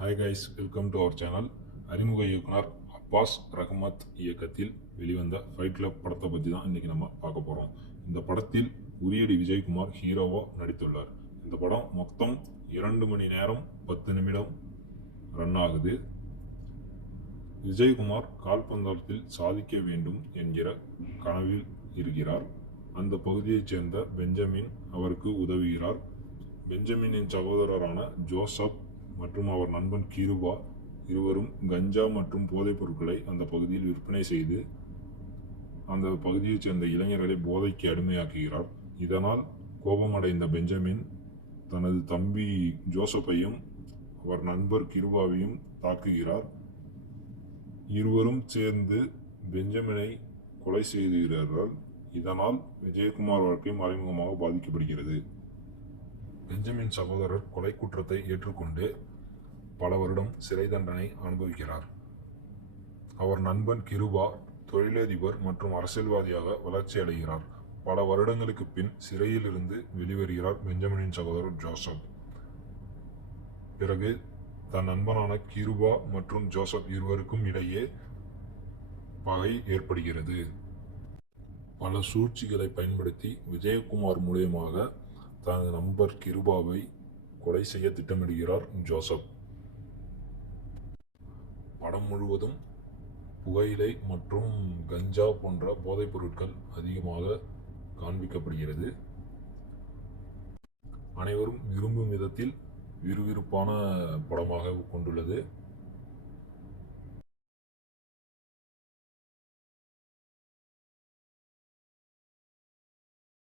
Hi guys, welcome to our channel. அறிமுக இயக்குனர் Abbas ரஹ்மத் இயக்கத்தில் வெளிவந்த ஃபைட் கிளப் படத்தை பற்றி தான் இன்றைக்கி நம்ம பார்க்க போகிறோம். இந்த படத்தில் உரியடி விஜயகுமார் ஹீரோவாக நடித்துள்ளார். இந்த படம் மொத்தம் 2 மணி நேரம் 10 நிமிடம் ரன் ஆகுது. விஜயகுமார் கால்பந்தாட்டத்தில் சாதிக்க வேண்டும் என்கிற கனவில் இருக்கிறார். அந்த பகுதியைச் சேர்ந்த பெஞ்சமின் அவருக்கு உதவுகிறார். பெஞ்சமினின் சகோதரரான ஜோசப் மற்றும் அவர் நண்பன் கிருபா இருவரும் கஞ்சா மற்றும் போதைப் பொருட்களை அந்த பகுதியில் விற்பனை செய்து அந்த பகுதியைச் சேர்ந்த இளைஞர்களை போதைக்கு அடிமையாக்குகிறார். இதனால் கோபமடைந்த பெஞ்சமின் தனது தம்பி ஜோசப்பையும் அவர் நண்பர் கிருபாவையும் தாக்குகிறார். இருவரும் சேர்ந்து பெஞ்சமினை கொலை செய்கிறார்கள். இதனால் விஜயகுமார் வாழ்க்கை மறைமுகமாக பாதிக்கப்படுகிறது. பெஞ்சமின் சகோதரர் கொலை குற்றத்தை ஏற்றுக்கொண்டு பல வருடம் சிறை தண்டனை அனுபவிக்கிறார். அவர் நண்பன் கிருபா தொழிலதிபர் மற்றும் அரசியல்வாதியாக வளர்ச்சி அடைகிறார். பல வருடங்களுக்கு பின் சிறையில் இருந்து வெளிவருகிறார் பெஞ்சமினின் சகோதரர் ஜோசப். பிறகு தன் நண்பனான கிருபா மற்றும் ஜோசப் இருவருக்கும் இடையே பகை ஏற்படுகிறது. பல சூழ்ச்சிகளை பயன்படுத்தி விஜயகுமார் மூலியமாக தனது நண்பர் கிருபாவை கொலை செய்ய திட்டமிடுகிறார் ஜோசப். படம் முழுவதும் புகையிலை மற்றும் கஞ்சா போன்ற போதைப் பொருட்கள் அதிகமாக காண்பிக்கப்படுகிறது. அனைவரும் விரும்பும் விதத்தில் விறுவிறுப்பான படமாக கொண்டுள்ளது.